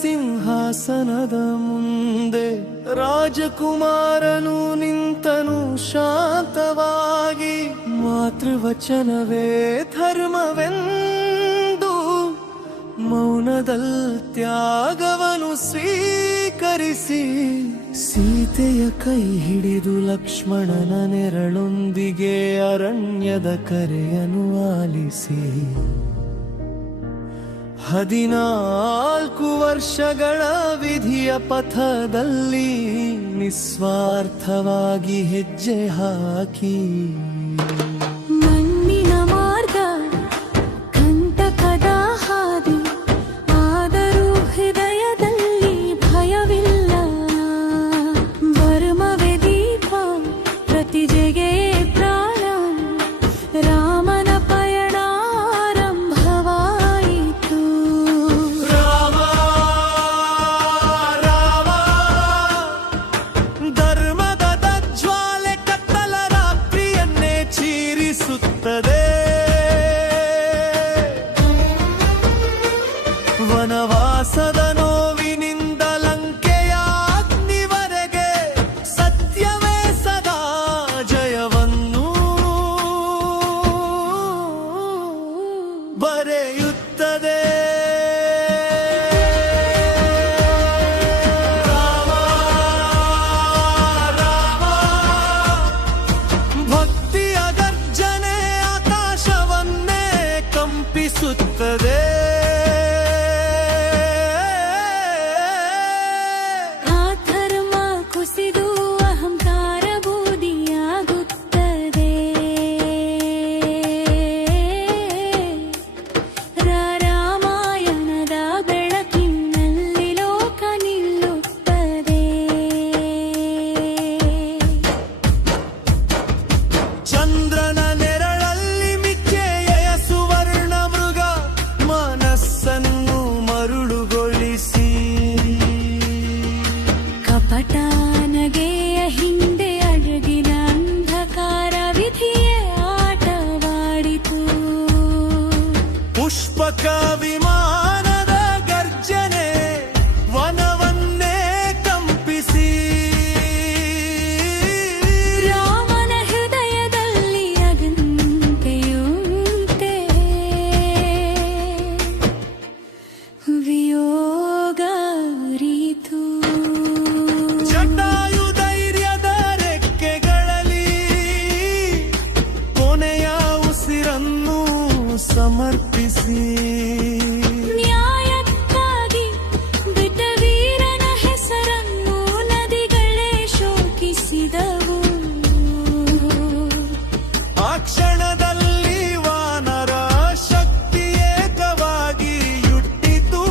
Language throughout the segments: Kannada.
ಸಿಂಹಾಸನದ ಮುಂದೆ ರಾಜಕುಮಾರನು ನಿಂತನು ಶಾಂತವಾಗಿ. ಮಾತೃವಚನವೇ ಧರ್ಮವೆಂದು ಮೌನದಲ್ಲಿ ತ್ಯಾಗವನು ಸ್ವೀಕರಿಸಿ, ಸೀತೆಯ ಕೈ ಹಿಡಿದು ಲಕ್ಷ್ಮಣನ ನೆರಳೊಂದಿಗೆ ಅರಣ್ಯದ ಕರೆಯನ್ನು ಆಲಿಸಿ 14 ವರ್ಷಗಳ ವಿಧಿಯ ಪಥದಲ್ಲಿ ನಿಸ್ವಾರ್ಥವಾಗಿ ಹೆಜ್ಜೆ ಹಾಕಿ, ಮಣ್ಣಿನ ಮಾರ್ಗ ಕಂಟಕದ ಹಾದಿ, ಆದರೂ ಹೃದಯದಲ್ಲಿ ಭಯವಿಲ್ಲ. ಬರ್ಮವೇ ದೀಪ, ಪ್ರತಿಜೆಗೆ ಪ್ರಾಣ, ರಾಮನ ಪಯಣ ಆರಂಭವಾಯಿತು. ರಾಮ ರಾಮ ಧರ್ಮದ ಜ್ವಾಲೆ ಕತ್ತಲ ರಾತ್ರಿಯನ್ನೇ ಚೀರಿಸುತ್ತದೆ. ವನವಾಸದ ನೋವಿನಿಂದ ಲಂಕೆಯ ಅಗ್ನಿವರೆಗೆ ಸತ್ಯವೇ ಸದಾ ಜಯವನ್ನು ಬರೆಯುತ್ತದೆ. ರಾಮ ರಾಮ ಭಕ್ತಿಯ ಗರ್ಜನೆ ಆಕಾಶವನ್ನೇ ಕಂಪಿಸುತ್ತದೆ. ಧರ್ಮ ಕುಸಿದು ಅಹಂಕಾರ ಬೂದಿಯಾಗುತ್ತದೆ. ರಾಮಾಯಣದ ಬೆಳಕಿನಲ್ಲಿ ಲೋಕ ನಿಲ್ಲುತ್ತದೆ. ಚಂದ್ರನ ನೆರಳಲ್ಲಿ ಮಿಥ್ಯೆಯ ಸುವರ್ಣ ಮೃಗ ಮನಸ್ಸನ್ನು ಮರುಳುಗೊಳಿಸಿ, ಕಪಟ ನಗೆಯ ಹಿಂದೆ ಅಡಗಿನ ಅಂಧಕಾರ ವಿಧಿಯೇ ಆಟವಾಡಿತು. ಪುಷ್ಪಕ ವಿಮಾನದ ಗರ್ಜನೆ ವನವನ್ನೇ ಕಂಪಿಸಿ, ರಾಮನ ಹೃದಯದಲ್ಲಿ ಅಗಂತೆಯುಂಟೆ ವಿಯೋಗ ಅರಿತು. ಜಟಾಯು ಧೈರ್ಯದ ರೆಕ್ಕೆಗಳಲ್ಲಿ ಕೊನೆಯ ಉಸಿರನ್ನು ಸಮರ್ಪಿಸಿ, ನ್ಯಾಯಕ್ಕಾಗಿ ಬಿಟ್ಟ ವೀರನ ಹೆಸರನ್ನು ನದಿಗಳೇ ಶೋಕಿಸಿದವು. ಆ ಕ್ಷಣದಲ್ಲಿ ವಾನರ ಶಕ್ತಿ ಏಕವಾಗಿ ಯುಟ್ಟಿತು.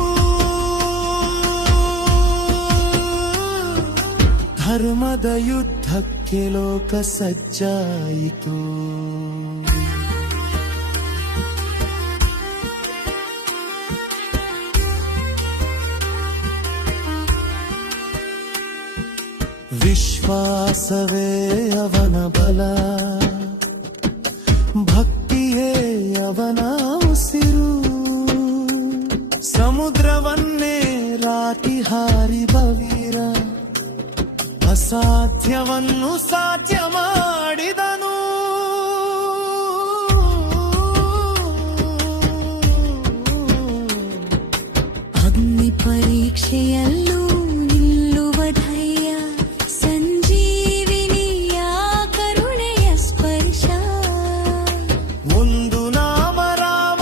ಧರ್ಮದ ಯುದ್ಧಕ್ಕೆ ಲೋಕ ಸಜ್ಜಾಯಿತು. ವಿಶ್ವಾಸವೇ ಅವನ ಬಲ, ಭಕ್ತಿಯೇ ಅವನ ಉಸಿರು. ಸಮುದ್ರವನ್ನೇ ರಾತಿ ಹಾರಿದ ವೀರ, ಅಸಾಧ್ಯವನ್ನು ಸಾಧ್ಯ ಮಾಡಿದನು. ಅಗ್ನಿ ಪರೀಕ್ಷೆಯಲ್ಲೂ ನಿಲ್ಲುವ ಧೈರ್ಯ, ಸಂಜೀವಿನಿಯ ಕರುಣೆಯ ಸ್ಪರ್ಶ. ಒಂದು ನಾಮ ರಾಮ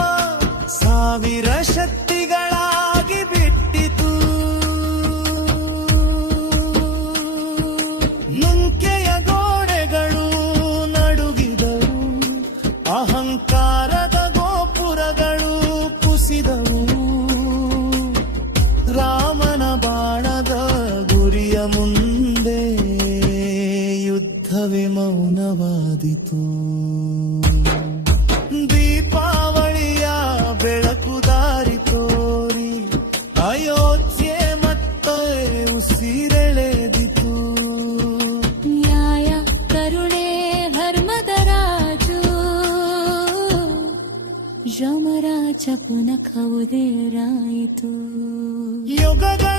1000 ಶಕ್ತಿಗಳಾಗಿ ಬಿಟ್ಟಿತು. ಲಂಕೆಯ ಗೋಡೆಗಳು ನಡುಗಿದವು, ಅಹಂಕಾರದ ಗೋಪುರಗಳು ಕುಸಿದವು. ರಾಮನ ಬಾಣದ ಗುರಿಯ ಮುಂದೆ ಯುದ್ಧವೇ ಮೌನವಾದಿತು. ದೀಪಾವಳಿಯ ಬೆಳಕು ದಾರಿ ತೋರಿ ಅಯೋಧ್ಯೆ ಮತ್ತೆ ಉಸಿರೆಳೆದಿತು. ನ್ಯಾಯ ಕರುಣೆ ಧರ್ಮದ ರಾಜು ಯಮರಾಜ ಚಪುನ ಕವುದೇರಾಯಿತು ಯುಗಗಳ